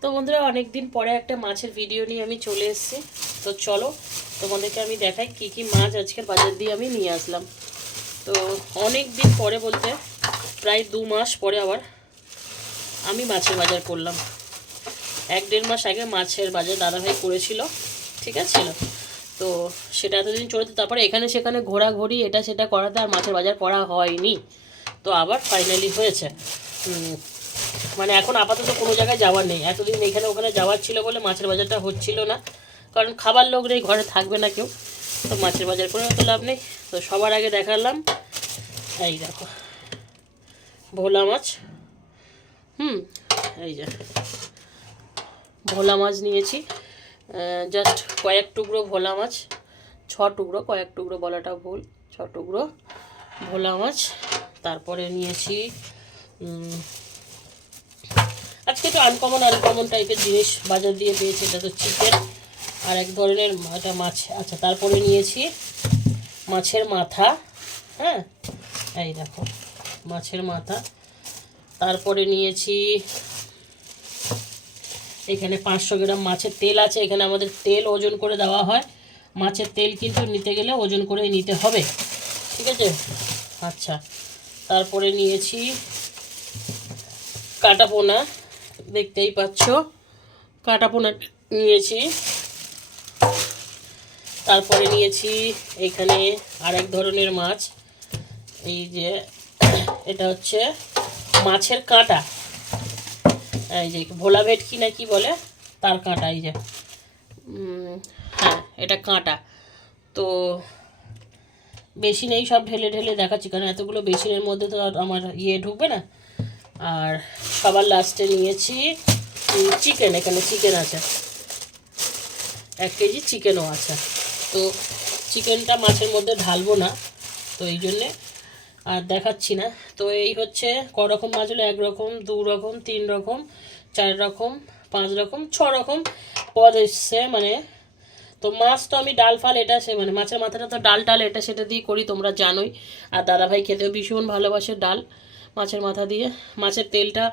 তো বন্ধুরা, অনেক দিন পরে একটা মাছের ভিডিও নিয়ে আমি চলে এসেছি। তো চলো তোমাদেরকে আমি দেখাই কি কি মাছ আজকের বাজার দিয়ে আমি নিয়ে আসলাম। তো অনেক দিন পরে বলতে প্রায় 2 মাস পরে আবার আমি মাছের বাজার করলাম। 1-1.5 মাস আগে মাছের বাজার দাদাভাই করেছিল, ঠিক আছে। তো সেটা এতদিন চলেছে, তারপরে এখানে সেখানে ঘোরাঘুরি এটা সেটা করাতে আর মাছের বাজার করা হয়নি। তো আবার ফাইনালি হয়েছে। মানে এখন আপাতত কোনো জায়গায় যাওয়ার নেই, এতদিন এখানে ওখানে যাওয়ার ছিল বলে মাছের বাজারটা হচ্ছিল না, কারণ খাবার লোক নেই, ঘরে থাকবে না কেউ, তো মাছের বাজার করে তো লাভ নেই। তো সবার আগে দেখালাম এই দেখো ভোলা মাছ। এই যে ভোলা মাছ নিয়েছি, জাস্ট কয়েক টুকরো ভোলা মাছ, 6 টুকরো, কয়েক টুকরো বলাটা ভুল, 6 টুকরো ভোলা মাছ। তারপরে নিয়েছি আজকে একটু আনকমন টাইপের জিনিস বাজার দিয়ে পেয়েছি, এটা তো চিকেন আর এক ধরনের একটা মাছ। আচ্ছা, তারপরে নিয়েছি মাছের মাথা। হ্যাঁ, এই দেখো মাছের মাথা। তারপরে নিয়েছি এখানে 500 গ্রাম মাছের তেল আছে। এখানে আমাদের তেল ওজন করে দেওয়া হয়, মাছের তেল কিন্তু নিতে গেলে ওজন করেই নিতে হবে, ঠিক আছে। আচ্ছা, তারপরে নিয়েছি কাটা পোনা, দেখতেই পাচ্ছ কাটা পোনা নিয়েছি। তারপরে নিয়েছি এখানে আরেক ধরনের মাছ, এই যে এটা হচ্ছে মাছের কাঁটা, এই যে ভোলা ভেটকি না কি বলে তার কাঁটা, এই যে হ্যাঁ এটা কাঁটা। তো বেশি নেই, সব ঢেলে ঢেলে দেখাচ্ছি কারণ এতগুলো বেশিনের মধ্যে তো আমার ঢুকবে না। আর সবার লাস্টে নিয়েছি চিকেন, এখানে চিকেন আছে, 1 কেজি চিকেনও আছে। তো চিকেনটা মাছের মধ্যে ঢালবো না, তো এই জন্যে আর দেখাচ্ছি না। তো এই হচ্ছে ক রকম মাছ হলো, 1 রকম, 2 রকম, 3 রকম, 4 রকম, 5 রকম, 6 রকম পদ এসছে। মানে তো মাছ তো আমি ডাল ফাল এটা সে মানে মাছের মাথাটা তো ডাল এটা সেটা দিয়ে করি, তোমরা জানোই। আর দাদাভাই খেতেও ভীষণ ভালোবাসে ডাল মাছের মাথা দিয়ে। মাছের তেলটা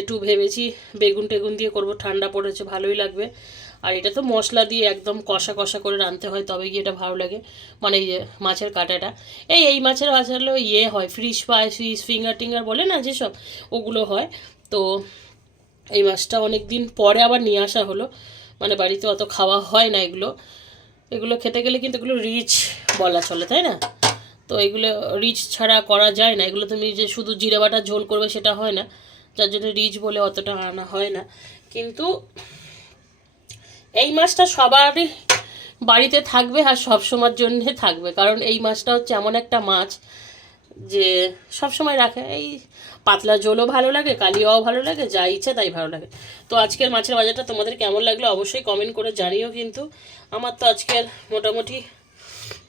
একটু ভেবেছি বেগুন টেগুন দিয়ে করব, ঠান্ডা পড়েছে ভালোই লাগবে। আর এটা তো মশলা দিয়ে একদম কষা কষা করে রাঁধতে হয়, তবে গিয়ে এটা ভালো লাগে। মানে এই যে মাছের কাঁটাটা, এই মাছের বাজারগুলো হয় ফিশ ফ্রাই, ফিশ ফিঙ্গার টিঙ্গার বলে না যেসব, ওগুলো হয়। তো এই মাছটা অনেক দিন পরে আবার নিয়ে আসা হলো, মানে বাড়িতে অত খাওয়া হয় না এগুলো খেতে গেলে কিন্তু এগুলো রিচ বলা চলে, তাই না। তো এগুলো রিচ ছাড়া করা যায় না, এগুলো তুমি যে শুধু জিরে বাটা ঝোল করবে সেটা হয় না, যার জন্য রিচ বলে অতটা আনা হয় না। কিন্তু এই মাছটা সবারই বাড়িতে থাকবে আর সবসময়ের জন্যে থাকবে, কারণ এই মাছটা হচ্ছে এমন একটা মাছ যে সবসময় রাখে। এই পাতলা ঝোলও ভালো লাগে, কালিয়াও ভালো লাগে, যা ইচ্ছে তাই ভালো লাগে। তো আজকের মাছের বাজারটা তোমাদের কেমন লাগলো অবশ্যই কমেন্ট করে জানিও। কিন্তু আমার তো আজকের মোটামুটি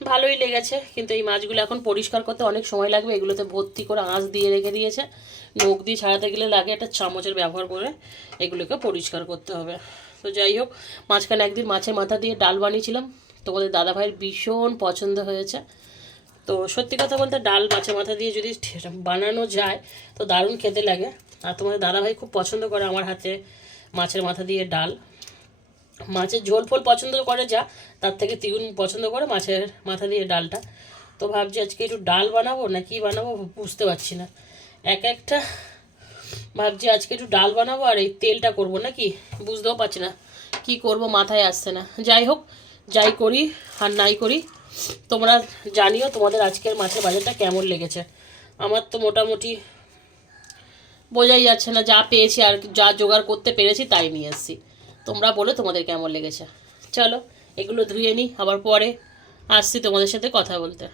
ভালোই লেগেছে, কিন্তু এই মাছগুলো এখন পরিষ্কার করতে অনেক সময় লাগবে, এগুলোতে ভর্তি করে আঁশ দিয়ে রেখে দিয়েছে, নখ দিয়ে ছাড়াতে গেলে লাগে একটা চামচের ব্যবহার করে এগুলোকে পরিষ্কার করতে হবে। তো যাই হোক, মাঝখানে একদিন মাছের মাথা দিয়ে ডাল বানিয়েছিলাম, তোমাদের দাদাভাইয়ের ভীষণ পছন্দ হয়েছে। তো সত্যি কথা বলতে ডাল মাছের মাথা দিয়ে যদি বানানো যায় তো দারুণ খেতে লাগে। আর তোমাদের দাদাভাই খুব পছন্দ করে আমার হাতে মাছের মাথা দিয়ে ডাল। মাছের ঝোল ফোল পছন্দ করে যা, তার থেকে তিগুন পছন্দ করে মাছের মাথা দিয়ে ডালটা। তো ভাবছি আজকে একটু ডাল বানাবো না কি বানাবো বুঝতে পারছি না, একটা ভাবছি আজকে একটু ডাল বানাবো আর এই তেলটা করবো নাকি বুঝতেও পারছি না, কি করব মাথায় আসছে না। যাই হোক, যাই করি আর নাই করি তোমরা জানিও তোমাদের আজকের মাছের বাজারটা কেমন লেগেছে। আমার তো মোটামুটি বোঝাই যাচ্ছে না, যা পেয়েছি আর যা জোগাড় করতে পেরেছি তাই নিয়ে এসেছি। তোমরা বলো তোমাদের কেমন লেগেছে। চলো এগুলো ধুয়ে নিই, আবার পরে আসছি তোমাদের সাথে কথা বলতে।